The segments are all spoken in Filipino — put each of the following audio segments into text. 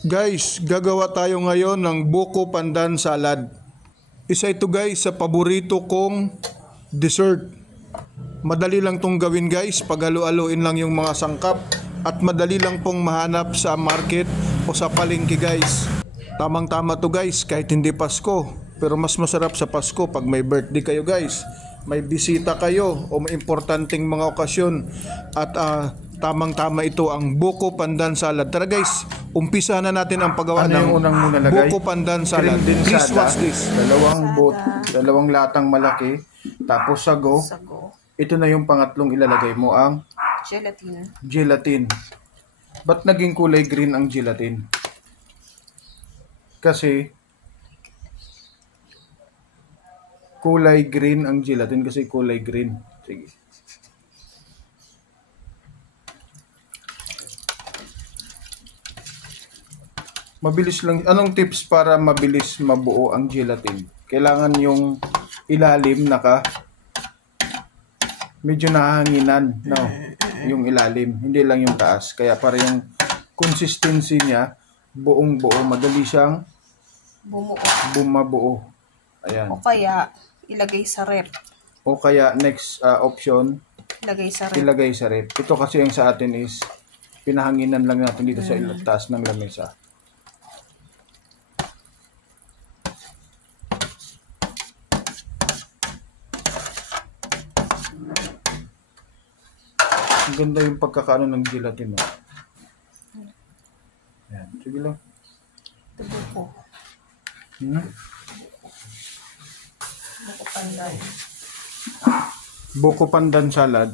Guys, gagawa tayo ngayon ng buko pandan salad. Isa ito guys sa paborito kong dessert. Madali lang tong gawin guys, paghalo-haloin lang yung mga sangkap at madali lang pong mahanap sa market o sa palengke guys. Tamang-tama to guys kahit hindi Pasko, pero mas masarap sa Pasko pag may birthday kayo guys. May bisita kayo o may importanteng mga okasyon at tamang-tama ito ang buko pandan salad. Tara guys, umpisa na natin ang paggawa ng buko pandan salad. Please watch this. Dalawang latang malaki, tapos sago. Ito na yung pangatlong ilalagay mo, ang gelatin. Ba't naging kulay green ang gelatin? Kasi kulay green ang gelatin kasi kulay green. Sige. Mabilis lang. Anong tips para mabilis mabuo ang gelatin? Kailangan yung ilalim medyo nahanginan, no? Yung ilalim, hindi lang yung taas. Kaya para yung consistency niya buong-buo, madali siyang bumabuo. Ayan. O kaya ilagay sa rep. O kaya next option, ilagay sa rep. Ito kasi yung sa atin is pinahanginan lang natin dito sa taas ng lamesa. Ang ganda yung pagkakaano ng gelatin. Ayan. Sige lang. Buko. Buko pandan. Buko pandan salad.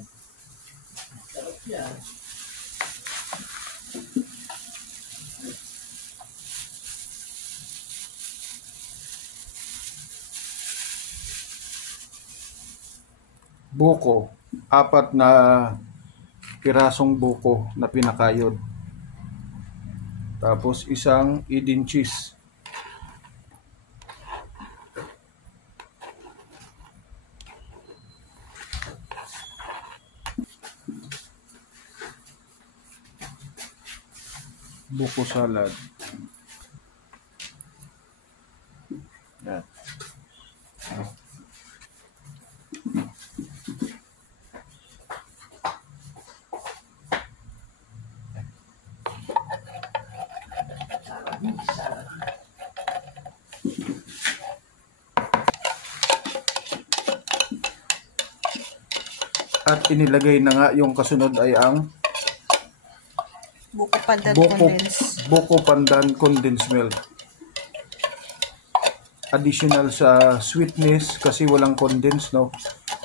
Buko, 4 na pirasong buko na pinakayod. Tapos isang Edin cheese. Buko salad. Yan. At inilagay na nga yung kasunod ay ang Buko pandan buko pandan condensed milk. Additional sa sweetness kasi walang condensed, no?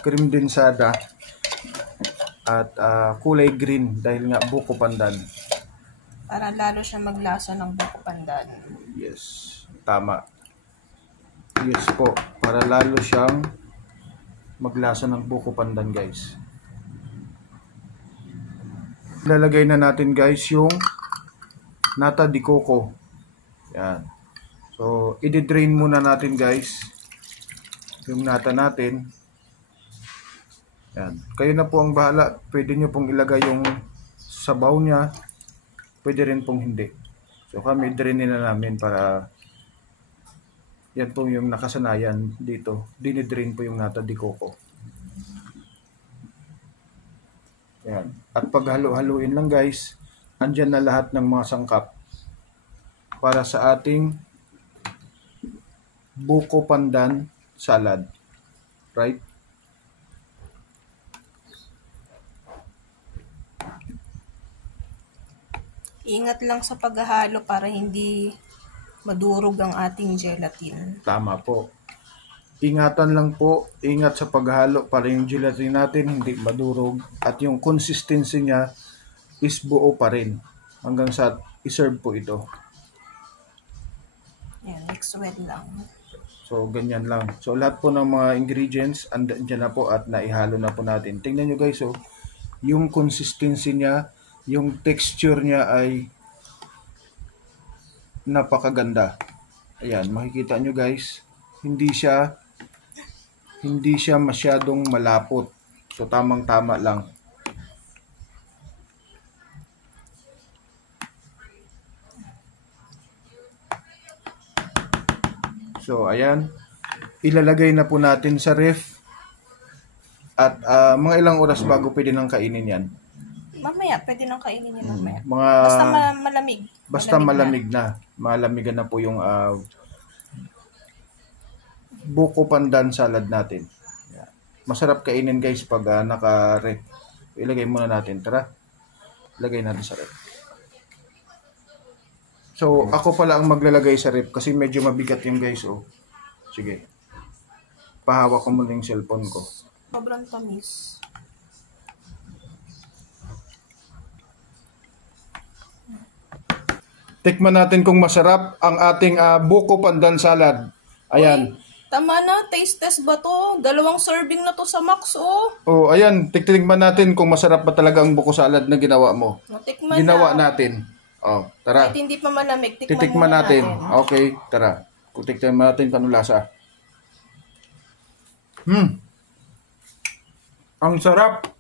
Cream densada at kulay green dahil nga buko pandan. Para lalo siya maglasa ng buko pandan. Yes, tama. Yes po, para lalo siyang maglasa ng buko pandan guys. Lalagay na natin guys yung nata de coco. Yan. So, i-drain muna natin guys yung nata natin. Yan. Kayo na po ang bahala. Pwede nyo pong ilagay yung sabaw niya. Pwede rin pong hindi. So, kami drainin na namin para yan po yung nakasanayan dito. Dinidrain po yung nata de coco. Yan. At paghalo-haluin lang guys, andyan na lahat ng mga sangkap para sa ating buko pandan salad. Right? Ingat lang sa paghahalo para hindi madurog ang ating gelatin. Tama po. Ingatan lang po, ingat sa paghalo para yung gelatin natin hindi madurog at yung consistency niya is buo pa rin hanggang sa iserve po ito. Yan, mix well lang. So, ganyan lang. So, lahat po ng mga ingredients andyan na po at naihalo na po natin. Tingnan nyo guys, oh, yung consistency niya, yung texture niya ay napakaganda. Ayan, makikita nyo guys, hindi siya masyadong malapot. So, tamang-tama lang. So, ayan. Ilalagay na po natin sa ref. At mga ilang oras bago pwede nang kainin yan. Mamaya, pwede nang kainin niya mamaya. Mga, Basta malamig. basta malamig na. Malamigan na po yung buko pandan salad natin. Yan. Masarap kainin guys pag naka-ref. Ilagay muna natin. Tara. Ilagay natin sa ref. So, ako pala ang maglalagay sa ref kasi medyo mabigat yung guys. Oh. Sige. Pahawak ko muna yung cellphone ko. Sobrang tamis. Tikman natin kung masarap ang ating buko pandan salad. Ayan. Tama na, taste test ba to? 2 serving na to sa max, oh. Oh, ayan. Tikman natin kung masarap ba talaga ang buko salad na ginawa mo. Natikman Ginawa na. natin. Oh, tara. Kahit hindi pa malamig, tikman Titikman muna natin. Okay, tara. Titikman natin kung ano lasa. Ang sarap.